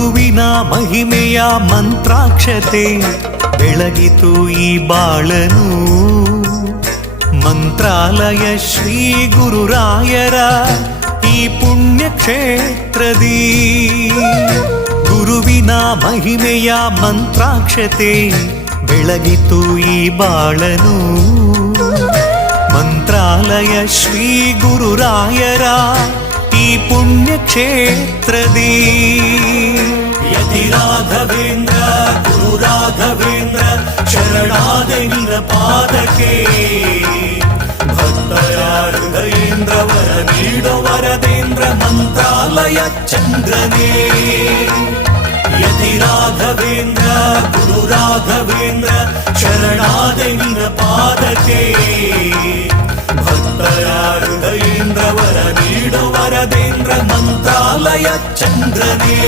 ಗುರುವಿನ ಮಹಿಮೆಯ ಮಂತ್ರಾಕ್ಷತೆ ಬೆಳಗಿತು ಈ ಬಾಳನು. ಮಂತ್ರಾಲಯ ಶ್ರೀ ಗುರುರಾಯರ ಈ ಪುಣ್ಯ ಕ್ಷೇತ್ರದಿ ಗುರುವಿನ ಮಹಿಮೆಯ ಮಂತ್ರಾಕ್ಷತೆ ಬೆಳಗಿತು ಈ ಬಾಳನು. ಮಂತ್ರಾಲಯ ಶ್ರೀ ಗುರುರಾಯರ ಈ ಪುಣ್ಯ ಕ್ಷೇತ್ರದಿ ಯತಿ ರಾಘವೇಂದ್ರ ಗುರು ರಾಘವೇಂದ್ರ ಶರಣಾದೆ ನಿನ್ನ ಪಾದಕ್ಕೆ. ಭಕ್ತರ ಹೃದಯೇಂದ್ರ ವರ ನೀಡೋ ವರದೇಂದ್ರ ಮಂತ್ರಾಲಯ ಚಂದ್ರನೇ. ಯತಿ ರಾಘವೇಂದ್ರ ಗುರು ರಾಘವೇಂದ್ರ ಶರಣಾದೆ ನಿನ್ನ ಪಾದಕ್ಕೆ. ಭಕ್ತರ ಹೃದಯೇಂದ್ರ ವರ ನೀಡೋ ವರದೇಂದ್ರ ಮಂತ್ರಾಲಯ ಚಂದ್ರನೇ.